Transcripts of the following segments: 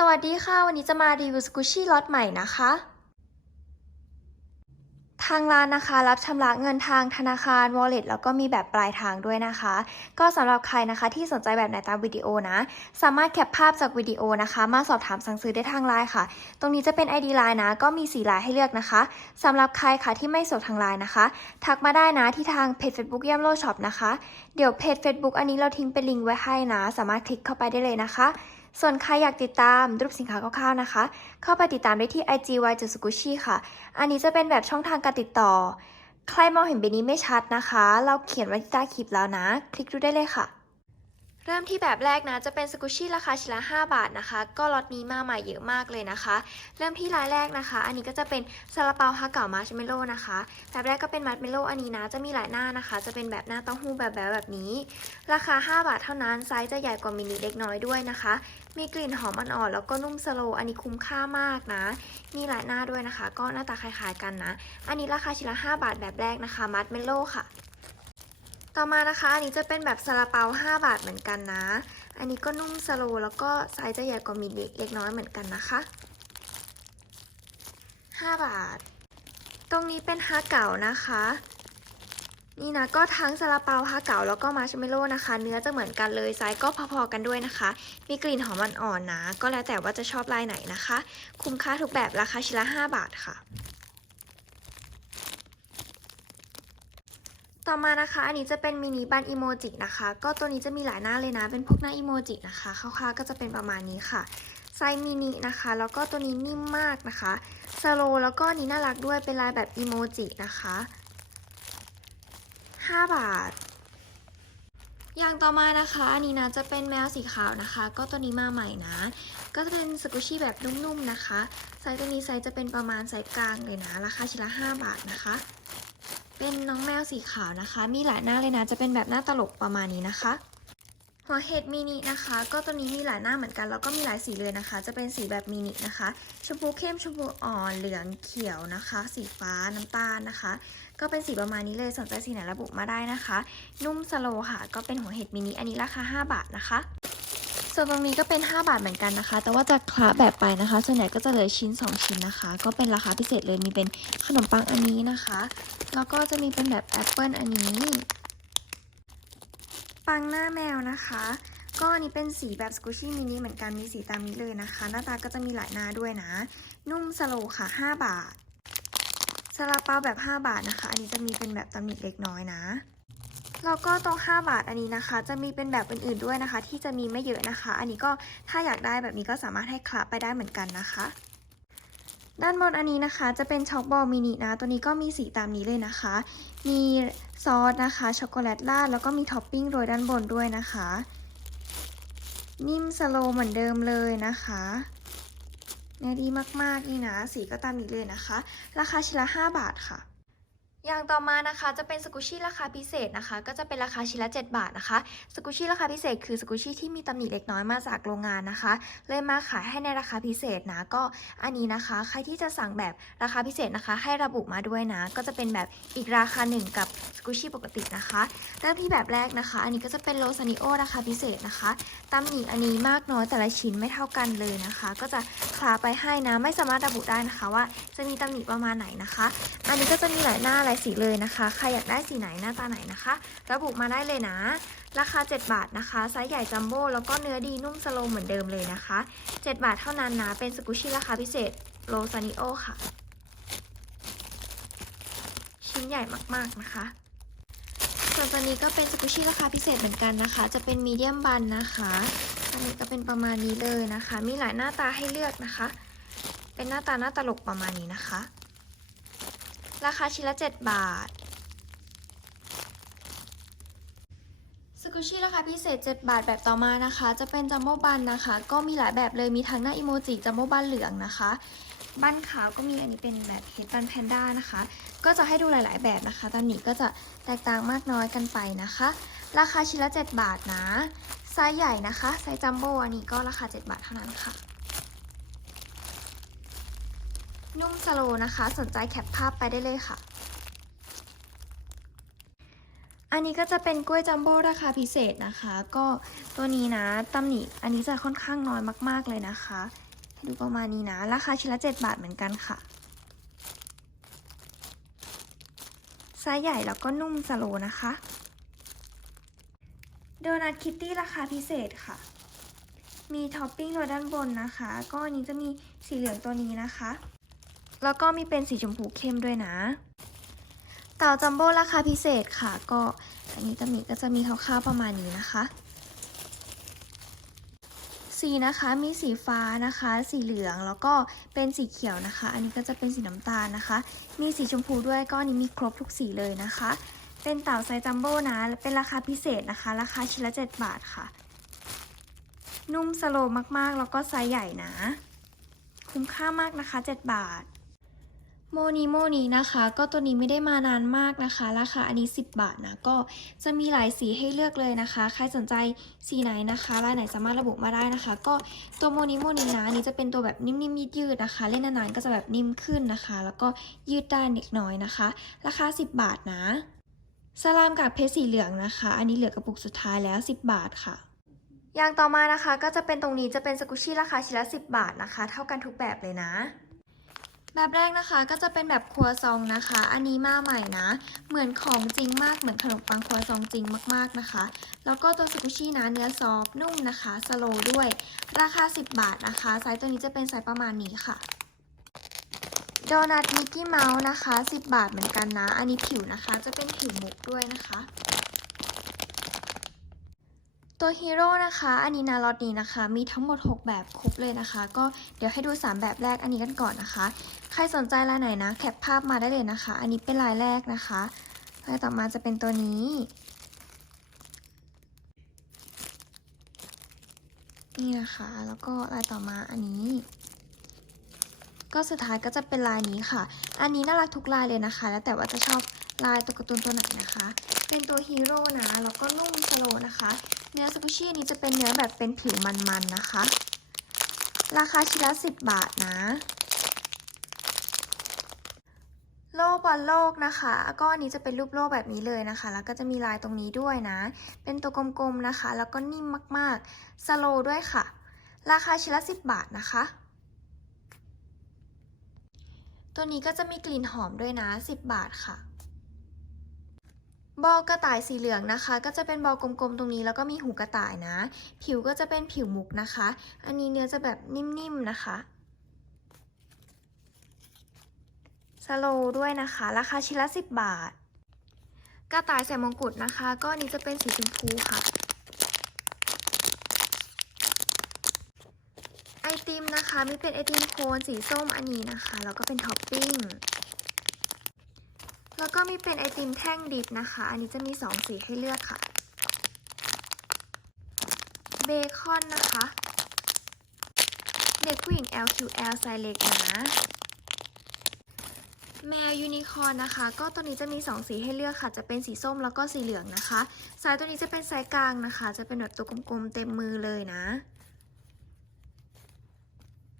สวัสดีค่ะ วันนี้จะมารีวิวสกูชี่ล็อตใหม่นะคะ ทางร้านนะคะรับชำระเงินทางธนาคาร Wallet แล้วก็มีแบบปลายทางด้วยนะคะ ก็สำหรับใครนะคะที่สนใจแบบไหนตามวิดีโอนะ สามารถแคปภาพจากวิดีโอนะคะ มาสอบถามสั่งซื้อได้ทางไลน์ค่ะ ตรงนี้จะเป็น ID ไลน์นะ ก็มี4ลายให้เลือกนะคะสำหรับใครค่ะที่ไม่สดทางไลน์นะคะ ทักมาได้นะที่ทางเพจ Facebook เยี่ยมโลช็อปนะคะ เดี๋ยวเพจ Facebook อันนี้เราทิ้งเป็นลิงก์ไว้ให้นะ สามารถคลิกเข้าไปได้เลยนะคะ ส่วนใครอยากติดตามรูปสินค้าคร่าวๆนะคะ เข้าไปติดตามได้ที่ IG y j u s u k u s h i ค่ะ อันนี้จะเป็นแบบช่องทางการติดต่อ ใครมองเห็นเบนี้ไม่ชัดนะคะ เราเขียนไว้ที่ใต้คลิปแล้วนะ คลิกดูได้เลยค่ะ เริ่มที่แบบแรกนะจะเป็นสกุชี่ราคาชิ้นละ 5 บาทนะคะ ก็ล็อตนี้มาใหม่เยอะมากเลยนะคะ เริ่มที่รายแรกนะคะ อันนี้ก็จะเป็นซาลาเปาฮาเก่ามาร์ชเมลโล่นะคะ แบบแรกก็เป็นมัดเมลโล่อันนี้นะจะมีหลายหน้านะคะ จะเป็นแบบหน้าเต้าหู้แบบแบบแบบนี้ ราคา 5 บาทเท่านั้นไซส์จะใหญ่กว่ามินิเล็กน้อยด้วยนะคะ มีกลิ่นหอมอ่อนๆแล้วก็นุ่มสโลอันนี้คุ้มค่ามากนะ มีหลายหน้าด้วยนะคะ ก็หน้าตาคล้ายๆกันนะ อันนี้ราคาชิ้นละ 5 บาทแบบแรกนะคะมัดเมลโล่ค่ะ ต่อมานะคะอันนี้จะเป็นแบบซาลาเปา5 บาทเหมือนกันนะ อันนี้ก็นุ่มสโลแล้วก็ไซส์จะใหญ่กว่ามินิเล็กน้อยเหมือนกันนะคะ 5 บาท ตรงนี้เป็นฮาเก่านะคะ นี่นะก็ทั้งซาลาเปาฮาเก่าแล้วก็มาร์ชเมลโล่นะคะ เนื้อจะเหมือนกันเลยไซส์ก็พอๆกันด้วยนะคะ มีกลิ่นหอมอ่อนๆนะ ก็แล้วแต่ว่าจะชอบลายไหนนะคะ คุ้มค่าทุกแบบราคาชิ้นละ 5 บาทค่ะ ต่อมานะคะ อันนี้จะเป็นมินิบันอีโมจินะคะ ก็ตัวนี้จะมีหลายหน้าเลยนะ เป็นพวกหน้าอีโมจินะคะคร่าวๆก็จะเป็นประมาณนี้ค่ะ ไซส์มินินะคะ แล้วก็ตัวนี้นิ่มมากนะคะสโลแล้วก็นนี้น่ารักด้วยเป็นลายแบบอีโมจินะคะ 5 บาท อย่างต่อมานะคะ อันนี้นะจะเป็นแมวสีขาวนะคะ ก็ตัวนี้มาใหม่นะ ก็จะเป็นสกุชี่แบบนุ่มๆนะคะ ไซส์ตัวนี้ไซส์จะเป็นประมาณไซส์กลางเลยนะ ราคาชิ้นละ 5 บาทนะคะ เป็นน้องแมวสีขาวนะคะ มีหลายหน้าเลยนะ จะเป็นแบบหน้าตลกประมาณนี้นะคะ หัวเห็ดมินินะคะ ก็ตัวนี้มีหลายหน้าเหมือนกัน แล้วก็มีหลายสีเลยนะคะ จะเป็นสีแบบมินินะคะ ชมพูเข้ม ชมพูอ่อน เหลืองเขียวนะคะ สีฟ้าน้ำตาลนะคะ ก็เป็นสีประมาณนี้เลย สนใจสีไหนระบุมาได้นะคะ นุ่มสโลค่ะ ก็เป็นหัวเห็ดมินิ อันนี้ราคา 5 บาทนะคะ ส่วนตรงนี้ก็เป็น 5 บาทเหมือนกันนะคะ แต่ว่าจะคละแบบไปนะคะ ส่วนใหญ่ก็จะเหลือชิ้น 2 ชิ้นนะคะ ก็เป็นราคาพิเศษเลย มีเป็นขนมปังอันนี้นะคะ แล้วก็จะมีเป็นแบบแอปเปิลอันนี้ ปังหน้าแมวนะคะ ก็อันนี้เป็นสีแบบสกูชี่มินิเหมือนกัน มีสีตามนี้เลยนะคะ หน้าตาก็จะมีหลายหน้าด้วยนะ นุ่มสโลค่ะ 5 บาทซาลาเปาแบบ 5 บาทนะคะ อันนี้จะมีเป็นแบบตำหนิเล็กน้อยนะ แล้วก็ตรง 5 บาทอันนี้นะคะ จะมีเป็นแบบอื่นๆด้วยนะคะ ที่จะมีไม่เยอะนะคะ อันนี้ก็ถ้าอยากได้แบบนี้ก็สามารถให้คละไปได้เหมือนกันนะคะ ด้านบนอันนี้นะคะ จะเป็นช็อกบอลมินินะ ตัวนี้ก็มีสีตามนี้เลยนะคะ มีซอสนะคะช็อกโกแลตราดแล้วก็มีท็อปปิ้งโรยด้านบนด้วยนะคะ นิ่มสโลว์เหมือนเดิมเลยนะคะเนี่ยดีมากๆนี่นะ สีก็ตามนี้เลยนะคะ ราคาชิ้นละ 5 บาทค่ะ อย่างต่อมานะคะจะเป็นสกุชี่ราคาพิเศษนะคะ ก็จะเป็นราคาชิ้นละ 7 บาทนะคะ สกุชี่ราคาพิเศษคือสกุชี่ที่มีตำหนิเล็กน้อยมาจากโรงงานนะคะ เลยมาขายให้ในราคาพิเศษนะก็อันนี้นะคะ ใครที่จะสั่งแบบราคาพิเศษนะคะ ให้ระบุมาด้วยนะ ก็จะเป็นแบบอีกราคาหนึ่งกับสกุชี่ปกตินะคะเริ่มที่แบบแรกนะคะ อันนี้ก็จะเป็นโลซานิโอราคาพิเศษนะคะตำหนิอันนี้มากน้อยแต่ละชิ้นไม่เท่ากันเลยนะคะ ก็จะคลาไปให้นะไม่สามารถระบุได้นะคะว่า จะมีตำหนิประมาณไหนนะคะ อันนี้ก็จะมีหลายหน้าหลายสีเลยนะคะ ใครอยากได้สีไหนหน้าตาไหนนะคะ ระบุมาได้เลยนะ ราคา 7 บาทนะคะไซส์ใหญ่จัมโบ้แล้วก็เนื้อดีนุ่มสโลว์เหมือนเดิมเลยนะคะ 7 บาทเท่านั้นนะ เป็นสกุชี่ราคาพิเศษโลซานิโอค่ะ ชิ้นใหญ่มากๆนะคะส่วนตัวนี้ก็เป็นสกุชี่ราคาพิเศษเหมือนกันนะคะ จะเป็นมีเดียมบันนะคะอันนี้ก็เป็นประมาณนี้เลยนะคะ มีหลายหน้าตาให้เลือกนะคะ เป็นหน้าตาหน้าตลกประมาณนี้นะคะ ราคาชิ้นละ 7 บาท สกุชี่ราคาพิเศษ 7 บาทแบบต่อมานะคะ จะเป็นจัมโบ้บันนะคะ ก็มีหลายแบบเลยมีทั้งหน้าอิโมจิจัมโบ้บันเหลืองนะคะบันขาวก็มีอันนี้เป็นแบบเฮดบันแพนด้านะคะ ก็จะให้ดูหลาย ๆ แบบนะคะ ตอนนี้ก็จะแตกต่างมากน้อยกันไปนะคะ ราคาชิ้นละ 7 บาทนะไซส์ใหญ่นะคะไซส์จัมโบ้อันนี้ก็ราคา 7 บาทเท่านั้นค่ะ นุ่มสโลนะคะ สนใจแคปภาพไปได้เลยค่ะ อันนี้ก็จะเป็นกล้วยจัมโบ้ราคาพิเศษนะคะ ก็ตัวนี้นะตำหนิอันนี้จะค่อนข้างน้อยมาก ๆเลยนะคะดูประมาณนี้นะ ราคาชิ้นละ 7 บาทเหมือนกันค่ะไซส์ใหญ่แล้วก็นุ่มสโลนะคะ โดนัทคิตตี้ราคาพิเศษค่ะ มีท็อปปิ้งไว้ด้านบนนะคะ ก็อันนี้จะมีสีเหลืองตัวนี้นะคะ แล้วก็มีเป็นสีชมพูเข้มด้วยนะ เต่าจัมโบ้ราคาพิเศษค่ะ ก็อันนี้ตำหนิก็จะมีคร่าวๆประมาณนี้นะคะ สีนะคะมีสีฟ้านะคะ สีเหลืองแล้วก็เป็นสีเขียวนะคะ อันนี้ก็จะเป็นสีน้ำตาลนะคะ มีสีชมพูด้วยก็อันนี้มีครบทุกสีเลยนะคะ เป็นเต่าไซจัมโบ้นะเป็นราคาพิเศษนะคะ ราคาชิ้นละ 7 บาทค่ะ นุ่มสโลว์มากๆ แล้วก็ไซส์ใหญ่นะ คุ้มค่ามากนะคะ 7 บาท โมนีโมนีนะคะ ก็ตัวนี้ไม่ได้มานานมากนะคะ ราคาอันนี้ 10 บาทนะ ก็จะมีหลายสีให้เลือกเลยนะคะ ใครสนใจสีไหนนะคะลายไหนสามารถระบุมาได้นะคะ ก็ตัวโมนีโมนีนะนี้จะเป็นตัวแบบนิ่มๆยืดๆนะคะ เล่นนานๆก็จะแบบนิ่มขึ้นนะคะ แล้วก็ยืดได้เล็กน้อยนะคะ ราคา 10 บาทนะสลามกับเพชรสีเหลืองนะคะ อันนี้เหลือกระปุกสุดท้ายแล้ว 10 บาทค่ะอย่างต่อมานะคะ ก็จะเป็นตรงนี้จะเป็นสกุชชี่ราคาชิ้นละ10 บาทนะคะ เท่ากันทุกแบบเลยนะ แบบแรกนะคะก็จะเป็นแบบครัวซองนะคะ อันนี้มาใหม่นะ เหมือนของจริงมากเหมือนขนมปังครัวซองจริงมากๆนะคะ แล้วก็ตัวสกุชี่นะเนื้อซอฟนุ่มนะคะสโลด้วย ราคา 10 บาทนะคะ ไซส์ตัวนี้จะเป็นไซส์ประมาณนี้ค่ะโดนัทมิกกี้เมาส์นะคะ 10 บาทเหมือนกันนะ อันนี้ผิวนะคะ จะเป็นผิวมุกด้วยนะคะ ตัวฮีโร่นะคะอันนี้นะล็อตนี้นะคะ มีทั้งหมด 6 แบบครบเลยนะคะ ก็เดี๋ยวให้ดู 3 แบบแรกอันนี้กันก่อนนะคะ ใครสนใจลายไหนนะ แคปภาพมาได้เลยนะคะ อันนี้เป็นลายแรกนะคะลายต่อมาจะเป็นตัวนี้นี่นะคะ แล้วก็ลายต่อมาอันนี้ ก็สุดท้ายก็จะเป็นลายนี้ค่ะ อันนี้น่ารักทุกลายเลยนะคะ แล้วแต่ว่าจะชอบลายตัวการ์ตูนตัวไหนนะคะ เป็นตัวฮีโร่นะ แล้วก็นุ่มสโลนะคะ เนื้อสกุชี่นี้จะเป็นเนื้อแบบเป็นผิวมันๆนะคะ ราคาชิ้นละ 10 บาทนะ โลกบอลโลกนะคะก็อันนี้จะเป็นรูปโลกแบบนี้เลยนะคะ แล้วก็จะมีลายตรงนี้ด้วยนะ เป็นตัวกลมๆนะคะ แล้วก็นิ่มมากๆสโลด้วยค่ะ ราคาชิ้นละ 10 บาทนะคะตัวนี้ก็จะมีกลิ่นหอมด้วยนะ 10 บาทค่ะ บอลกระต่ายสีเหลืองนะคะ ก็จะเป็นบอลกลมๆตรงนี้แล้วก็มีหูกระต่ายนะ ผิวก็จะเป็นผิวมุกนะคะ อันนี้เนื้อจะแบบนิ่มๆนะคะสโลด้วยนะคะ ราคาชิ้นละ10 บาท กระต่ายใส่มงกุฎนะคะ ก็อันนี้จะเป็นสีชมพูค่ะ ไอติมนะคะ มีเป็นไอติมโคนสีส้มอันนี้นะคะ แล้วก็เป็นท็อปปิ้ง แล้วก็มีเป็นไอติมแท่งดิบนะคะ อันนี้จะมี 2 สีให้เลือกค่ะ เบคอนนะคะ เด็กผู้หญิง LQL ไซส์เล็กนะแมวยูนิคอร์นนะคะ ก็ตัวนี้จะมี 2 สีให้เลือกค่ะ จะเป็นสีส้มแล้วก็สีเหลืองนะคะไซส์ตัวนี้จะเป็นไซส์กลางนะคะ จะเป็นแบบตัวกลมๆเต็มมือเลยนะ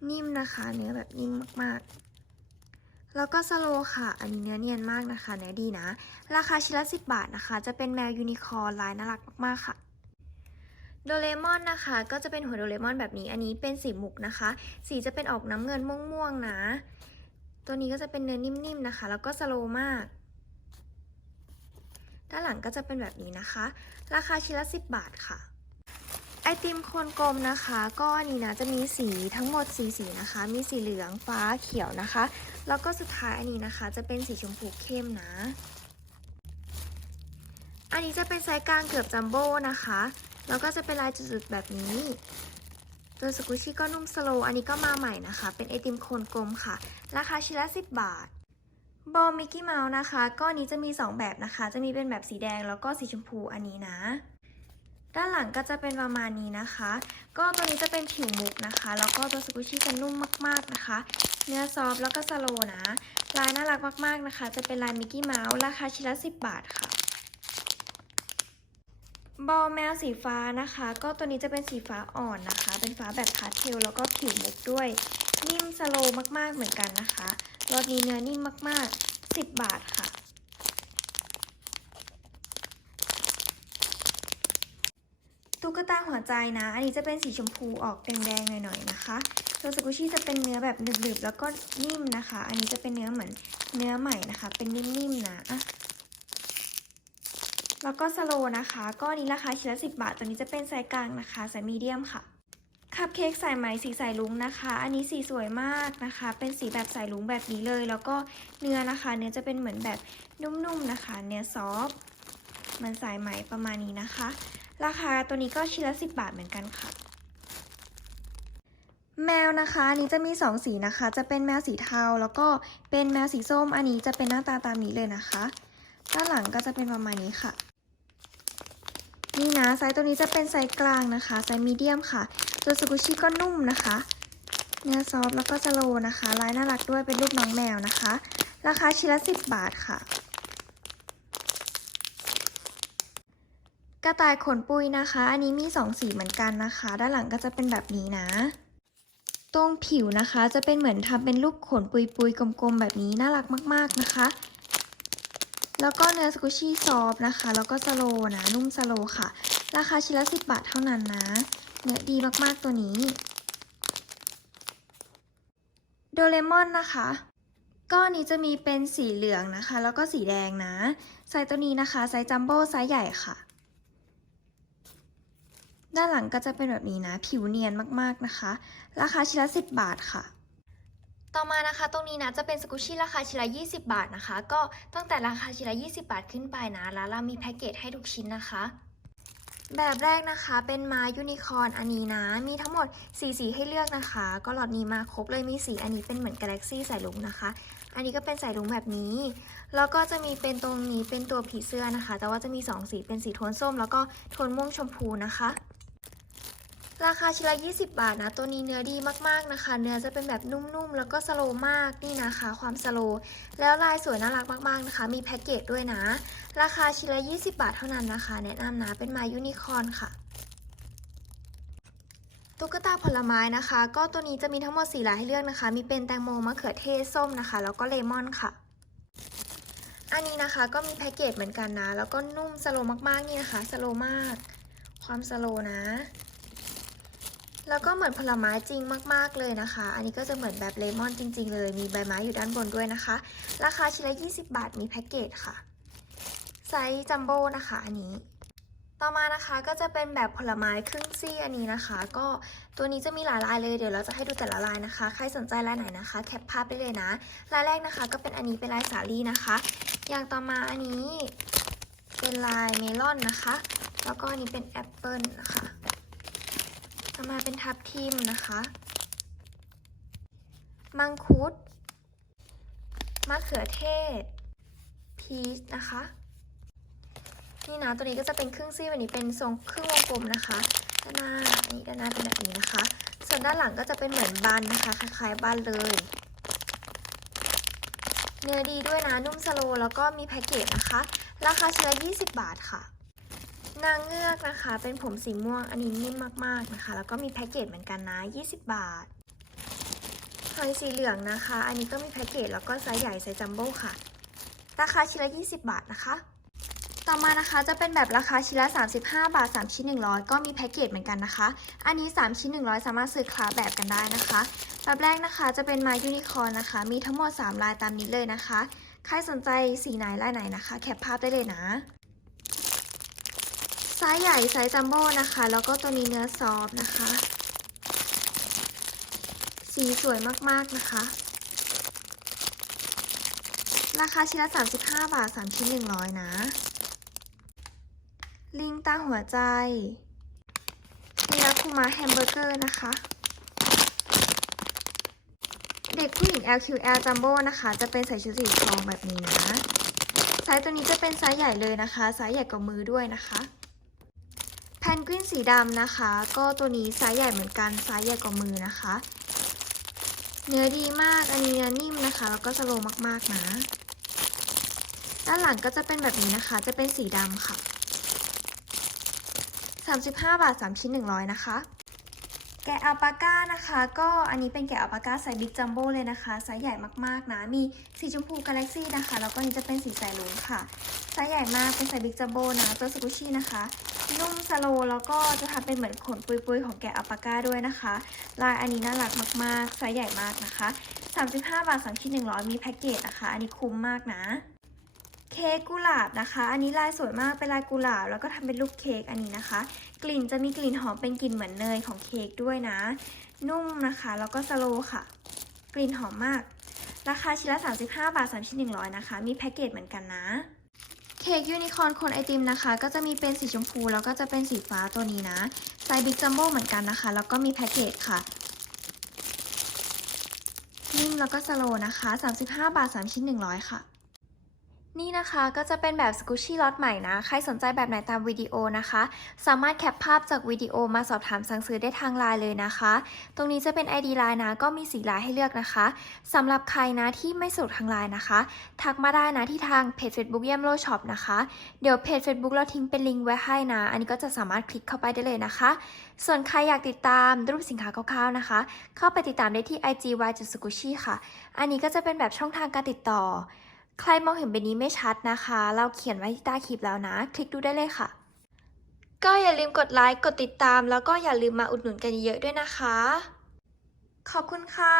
นิ่มนะคะ เนื้อแบบนิ่มมากๆ แล้วก็สโลค่ะ อันนี้เนื้อเนียนมากนะคะเนื้อดีนะ ราคาชิ้นละ 10 บาทนะคะ จะเป็นแมวยูนิคอร์นลายน่ารักมากๆค่ะ โดเรมอนนะคะ ก็จะเป็นหัวโดเรมอนแบบนี้ อันนี้เป็นสีมุกนะคะ สีจะเป็นออกน้ำเงินม่วงๆนะ ตัวนี้ก็จะเป็นเนื้อนิ่มๆนะคะ แล้วก็สโลมาก ด้านหลังก็จะเป็นแบบนี้นะคะ ราคาชิ้นละ 10 บาทค่ะไอติมโคนกลมนะคะ ก็นนี้นะจะมีสีทั้งหมดสีสีนะคะ มีสีเหลืองฟ้าเขียวนะคะ แล้วก็สุดท้ายอันนี้นะคะจะเป็นสีชมพูเข้มนะ อันนี้จะเป็นไซส์กลางเกือบจัมโบ้นะคะ แล้วก็จะเป็นลายจุดๆแบบนี้ ตัวสกุชี่ก็นุ่มสโลว์อันนี้ก็มาใหม่นะคะ เป็นไอติมโคนกลมค่ะ ราคาชิ้นละ10 บาทบอลมิกกี้เมาส์นะคะ ก็อันนี้จะมี 2 แบบนะคะ จะมีเป็นแบบสีแดงแล้วก็สีชมพูอันนี้นะ ด้านหลังก็จะเป็นประมาณนี้นะคะ ก็ตัวนี้จะเป็นผิวมุกนะคะ แล้วก็ตัวสกุชชี่จะนุ่มมากๆนะคะ เนื้อซอฟแล้วก็สโลว์นะ ลายน่ารักมากๆนะคะ จะเป็นลายมิกกี้เมาส์ราคาชิ้นละ10 บาทค่ะ บอลแมวสีฟ้านะคะ ก็ตัวนี้จะเป็นสีฟ้าอ่อนนะคะ เป็นฟ้าแบบพาสเทลแล้วก็ผิวมุกด้วย นิ่มสโลว์มากๆเหมือนกันนะคะรสนี้เนื้อนิ่มมากๆ 10 บาทค่ะ กตาหัวใจนะ อันนี้จะเป็นสีชมพูออกแดงๆหน่อยๆนะคะตัวสกุชี่จะเป็นเนื้อแบบหนึบๆแล้วก็นิ่มนะคะ อันนี้จะเป็นเนื้อเหมือนเนื้อใหม่นะคะ เป็นนิ่มๆนะแล้วก็สโลว์นะคะ ก็อันนี้ราคาชิ้นละสิบบาท ตัวนี้จะเป็นไซส์กลางนะคะไซส์มีเดียมค่ะ คัพเค้กสายไหมสีสายลุงนะคะ อันนี้สีสวยมากนะคะ เป็นสีแบบสายลุงแบบนี้เลย แล้วก็เนื้อนะคะ เนื้อจะเป็นเหมือนแบบนุ่มๆนะคะ เนื้อซอฟเหมันสายไหมประมาณนี้นะคะ ราคาตัวนี้ก็ชิ้นละสิบบาทเหมือนกันค่ะ แมวนะคะอันนี้จะมี 2 สีนะคะ จะเป็นแมวสีเทา แล้วก็เป็นแมวสีส้ม อันนี้จะเป็นหน้าตาตามนี้เลยนะคะ ด้านหลังก็จะเป็นประมาณนี้ค่ะ นี่นะไซส์ตัวนี้จะเป็นไซส์กลางนะคะ ไซส์มีเดียมค่ะตัวสกุชี่ก็นุ่มนะคะ เนื้อซอฟแล้วก็สโลนะคะ ลายน่ารักด้วยเป็นรูปน้องแมวนะคะ ราคาชิ้นละ 10 บาทค่ะ กระต่ายขนปุยนะคะ อันนี้มี2สีเหมือนกันนะคะ ด้านหลังก็จะเป็นแบบนี้นะ ตรงผิวนะคะจะเป็นเหมือนทำเป็นรูปขนปุยๆกลมๆแบบนี้น่ารักมาก ๆนะคะ แล้วก็เนื้อสกุชี่ซอฟนะคะ แล้วก็สโลนะนุ่มสโลค่ะ ราคาชิ้นละ10บาทเท่านั้นนะ เนื้อดีมากๆตัวนี้โดเรมอนนะคะก้อนนี้จะมีเป็นสีเหลืองนะคะ แล้วก็สีแดงนะ ไซส์ตัวนี้นะคะ ไซส์จัมโบ้ไซส์ใหญ่ค่ะ ด้านหลังก็จะเป็นแบบนี้นะ ผิวเนียนมากๆนะคะ ราคาชิ้นละ 10 บาทค่ะ ต่อมานะคะ ตรงนี้นะจะเป็นสกุชี่ราคาชิ้นละ20 บาทนะคะ ก็ตั้งแต่ราคาชิ้นละ 20 บาทขึ้นไปนะแล้วเรามีแพ็กเกจให้ทุกชิ้นนะคะ แบบแรกนะคะเป็นไม้ยูนิคอร์นอันนี้นะ มีทั้งหมด4สีให้เลือกนะคะ ก็หลอดนี้มาครบเลยมีสีอันนี้เป็นเหมือนกาแล็กซี่สายลุงนะคะอันนี้ก็เป็นสายลุงแบบนี้ แล้วก็จะมีเป็นตรงนี้เป็นตัวผีเสื้อนะคะ แต่ว่าจะมี 2 สีเป็นสีโทนส้ม แล้วก็โทนม่วงชมพูนะคะ ราคาชิ้นละ20 บาทนะ ตัวนี้เนื้อดีมากๆนะคะ เนื้อจะเป็นแบบนุ่มๆ แล้วก็สโลมากนี่นะคะ ความสโลแล้วลายสวยน่ารักมากๆนะคะ มีแพ็กเกจด้วยนะ ราคาชิ้นละ20 บาทเท่านั้นนะคะ แนะนำนะ เป็นไม้ยูนิคอร์นค่ะตุ๊กตาผลไม้นะคะ ก็ตัวนี้จะมีทั้งหมด4ลายให้เลือกนะคะ มีเป็นแตงโมมะเขือเทศส้มนะคะ แล้วก็เลมอนค่ะ อันนี้นะคะก็มีแพ็กเกจเหมือนกันนะ แล้วก็นุ่มสโลมากๆนี่นะคะสโลมาก ความสโลนะ แล้วก็เหมือนผลไม้จริงมากๆเลยนะคะ อันนี้ก็จะเหมือนแบบเลมอนจริง ๆ เลย มีใบไม้อยู่ด้านบนด้วยนะคะ ราคาชิ้นละ 20 บาท มีแพ็กเกจค่ะ ไซส์จัมโบ้นะคะ อันนี้ ต่อมานะคะก็จะเป็นแบบผลไม้ครึ่งซี่อันนี้นะคะ ก็ตัวนี้จะมีหลายลายเลย เดี๋ยวเราจะให้ดูแต่ละลายนะคะ ใครสนใจลายไหนนะคะ แคปภาพได้เลยนะ ลายแรกนะคะ ก็เป็นอันนี้เป็นลายสาลี่นะคะ อย่างต่อมาอันนี้เป็นลายเมลอนนะคะ แล้วก็อันนี้เป็นแอปเปิลนะคะ ต่อมาเป็นทับทิมนะคะ มังคุด มะเขือเทศ พีชนะคะ นี่นะตัวนี้ก็จะเป็นครึ่งซี่วันนี้เป็นทรงครึ่งวงกลมนะคะด้านหน้านี่ด้านหน้าเป็นแบบนี้นะคะ ส่วนด้านหลังก็จะเป็นเหมือนบันนะคะ คล้ายๆบันเลยเนื้อดีด้วยนะนุ่มสโลแล้วก็มีแพ็กเกจนะคะ ราคาชิ้นละ20 บาทค่ะ นางเงือกนะคะ เป็นผมสีม่วง อันนี้นิ่มมากๆนะคะ แล้วก็มีแพ็กเกจเหมือนกันนะ 20 บาทหอยสีเหลืองนะคะ อันนี้ก็มีแพ็กเกจแล้วก็ไซส์ใหญ่ไซส์จัมโบ้ค่ะ ราคาชิ้นละ 20 บาทนะคะ ต่อมานะคะจะเป็นแบบราคาชิ้นละ 35 บาท 3 ชิ้น 100 ก็มีแพ็กเกจเหมือนกันนะคะ อันนี้ 3 ชิ้น 100 สามารถซื้อคลาแบบกันได้นะคะ แบบแรกนะคะจะเป็นม้ยูนิคอร์นนะคะ มีทั้งหมด 3 ลายตามนี้เลยนะคะ ใครสนใจสีไหนลายไหนนะคะ แคปภาพได้เลยนะ ส์ใหญ่ไซส์จัมโบ้นะคะ แล้วก็ตัวนี้เนื้อซอฟนะคะ สีสวยมากๆนะคะ ราคาชิ้นละ 35 บาท 3 ชิ้น 100 นะ ลิงตาหัวใจเนื้อคูมาแฮมเบอร์เกอร์นะคะ เด็กผู้หญิง LQL Jumbo นะคะ จะเป็นใส่ชุดสีทองแบบนี้นะไซส์ตัวนี้จะเป็นไซส์ใหญ่เลยนะคะ ไซส์ใหญ่กว่ามือด้วยนะคะ กวินสีดำนะคะ ก็ตัวนี้ไซส์ใหญ่เหมือนกันไซส์ใหญ่กว่ามือนะคะ เนื้อดีมากอันนี้เนื้อนิ่มนะคะ แล้วก็สโลว์มากๆนะ ด้านหลังก็จะเป็นแบบนี้นะคะ จะเป็นสีดำค่ะ 35 บาท 3 ชิ้น 100 นะคะ แกะอัลปาก้านะคะ ก็อันนี้เป็นแกะอัลปาก้าไซส์บิ๊กจัมโบ้เลยนะคะไซส์ใหญ่มากๆนะมีสีชมพูกาแล็กซี่นะคะ แล้วก็อันนี้จะเป็นสีสายลุ้งค่ะไซส์ใหญ่มากเป็นไซส์บิ๊กจัมโบ้นะตัวสกุชี่นะคะนุ่มสโลแล้วก็จะทำเป็นเหมือนขนปุยๆของแกะอัลปาก้าด้วยนะคะลายอันนี้น่ารักมากๆไซส์ใหญ่มากนะคะ 35 บาท2ชิ้น100 มีแพ็กเกจนะคะ อันนี้คุ้มมากนะ เค้กกุหลาบนะคะ อันนี้ลายสวยมากเป็นลายกุหลาบ แล้วก็ทำเป็นลูกเค้กอันนี้นะคะ กลิ่นจะมีกลิ่นหอมเป็นกลิ่นเหมือนเนยของเค้กด้วยนะ นุ่มนะคะ แล้วก็สโลค่ะ กลิ่นหอมมาก ราคาชิ้นละ 35 บาท 3 ชิ้น 100 นะคะ มีแพ็กเกจเหมือนกันนะ เค้กยูนิคอร์นคนไอติมนะคะ ก็จะมีเป็นสีชมพู แล้วก็จะเป็นสีฟ้าตัวนี้นะ ไซส์บิ๊กจัมโบ้เหมือนกันนะคะ แล้วก็มีแพ็กเกจค่ะนิ่มแล้วก็สโลนะคะ 35 บาท 3 ชิ้น 100 ค่ะ นี่นะคะก็จะเป็นแบบสกูชี่ล็อตใหม่นะ ใครสนใจแบบไหนตามวิดีโอนะคะ สามารถแคปภาพจากวิดีโอมาสอบถามสั่งซื้อได้ทางไลน์เลยนะคะ ตรงนี้จะเป็น ID ไลน์นะ ก็มีสีไลายให้เลือกนะคะสำหรับใครนะที่ไม่สะดวกทางไลน์นะคะ ทักมาได้นะที่ทางเพจ Facebook เยี่ยมโลช็อปนะคะ เดี๋ยวเพจ Facebook เราทิ้งเป็นลิงก์ไว้ให้นะ อันนี้ก็จะสามารถคลิกเข้าไปได้เลยนะคะ ส่วนใครอยากติดตามรูปสินค้าคร่าวๆนะคะ เข้าไปติดตามได้ที่ IG y s u k u s h i ค่ะ อันนี้ก็จะเป็นแบบช่องทางการติดต่อ ใครมองเห็นแบบนี้ไม่ชัดนะคะ เราเขียนไว้ที่ใต้คลิปแล้วนะ คลิกดูได้เลยค่ะ ก็อย่าลืมกดไลค์กดติดตาม แล้วก็อย่าลืมมาอุดหนุนกันเยอะด้วยนะคะ ขอบคุณค่ะ